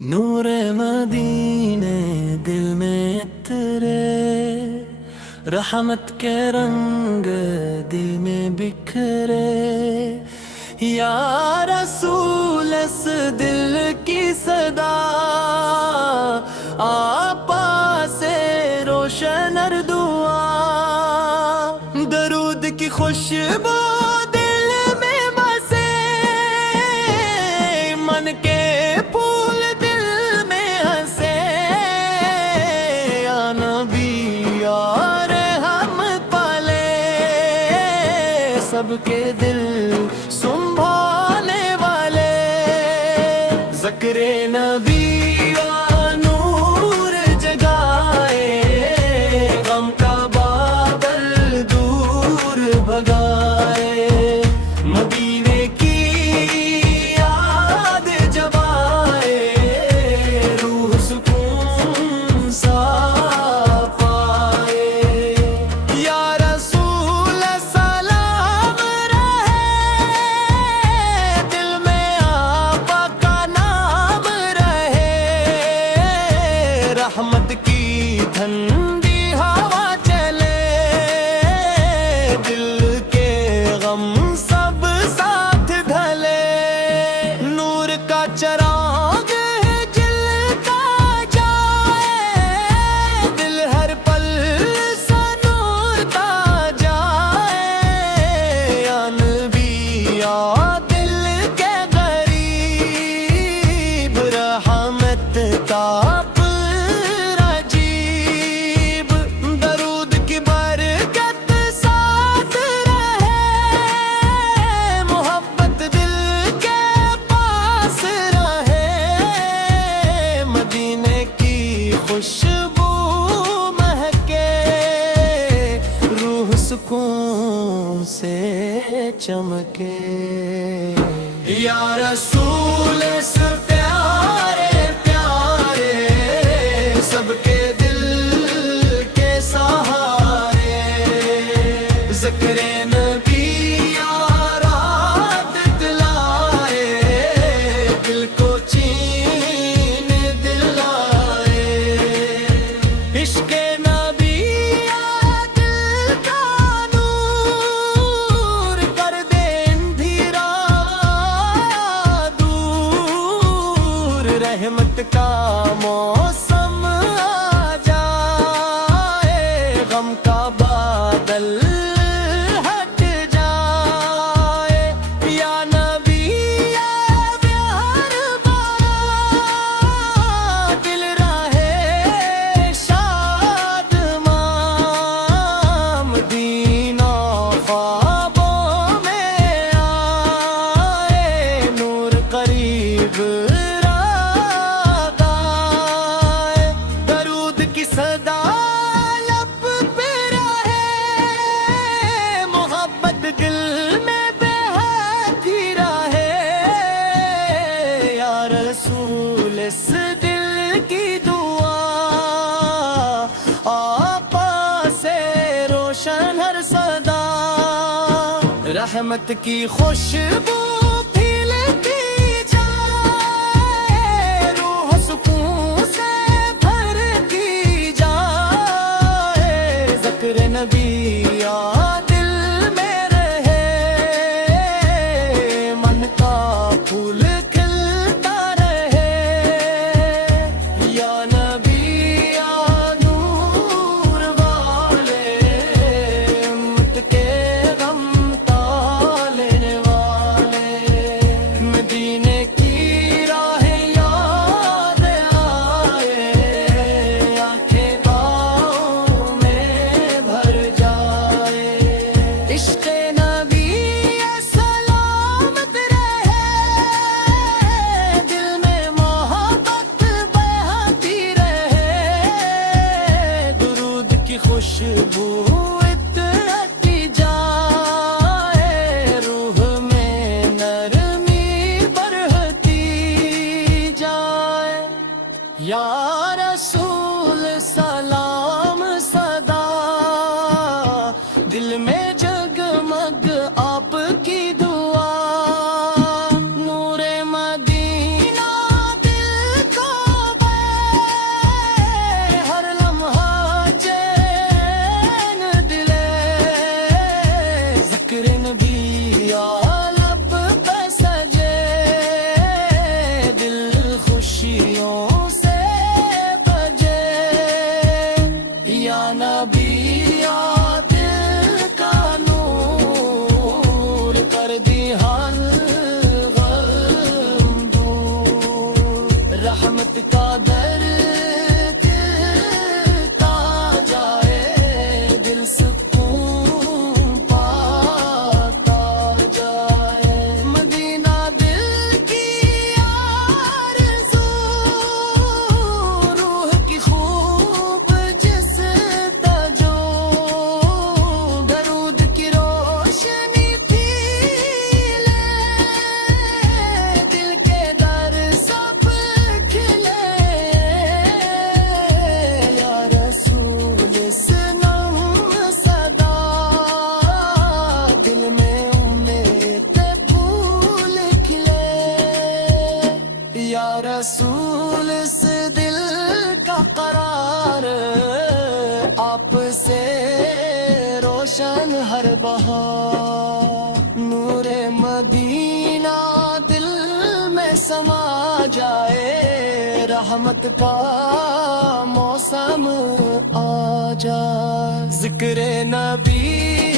نور مدینے دل میں اترے، رحمت کے رنگ دل میں بکھرے، یا رسول اس دل کی صدا آپا سے روشن دعا، درود کی خوشبو دل میں بسے، من کے پھول دل میں ہنسے، یا نبی یا رحمت پالے سب کے دل سنبھالنے والے، ذکر نبی نور جگائے، غم کا بادل دور بھگائے، مدینے کی یاد جب آئے، روح سکون سا پائے، یا رسول سلام رہے، دل میں آقا کا نام رہے، رحمت کی ٹھنڈی ہوا چلے، دل کے غم سب ساتھ ڈھلے، نور کا چراغ جلتا جائے، دل ہر پل سنورتا جائے، یا نبی یا دل کے غریب، رحمت کا عجیب، درود کی برکت ساتھ رہے، محبت دل کے پاس رہے، مدینے کی خوشبو مہکے، روح سکون سے چمکے، یا رسول اس پیارے پیارے سب کے دل کے سہارے، ذکر نبی یارات دلائے، دل کو چین دلائے، عشق نبی یا دل کا نور، کر دے اندھیرا دور، رحمت کا موسم آ جائے، غم کا بادل ہٹ جائے، یا نبی یا پیار بارا، دل رہے شاد مدینہ خوابوں میں آئے، نور قریب رات آئے، درود کی صدا لب پہ رہے، محبت دل میں بہتی رہے، یا رسول اس دل کی دعا آپا سے روشن ہر صدا، رحمت کی خوشبو پھیلتی جائے، روح سکون سے بھرتی جائے، ذکر نبی یا دل میں رہے، من کا پھول کھلتا رہے، یا نبی یا نور والے، امت کے غم تالنے والے، مدینے کی راہ یاد آئے، آنکھیں باؤں میں بھر جائے، عشق نبی سلامت رہے، دل میں محبت بہتی رہے، درود کی خوشبو اترتی جائے، روح میں نرمی بڑھتی جائے، یا رسول سلام صدا، دل میں جگمگ آپ کی دعا، نور مدینہ دل کا رحمت کا در کھلتا جائے دل سکون پاتا جائے مدینہ دل کی آرزو روح کی خوب جس تجو درود کی روشنی تھی لے دل کے در سب کھلے یا رسول سنم صدا دل میں امید پھول کھلے یا رسول اس دل کا قرار آپ سے روشن ہر بہار نور مدینہ دل میں سما جائے رحمت کا موسم آ جائے ذکر نبی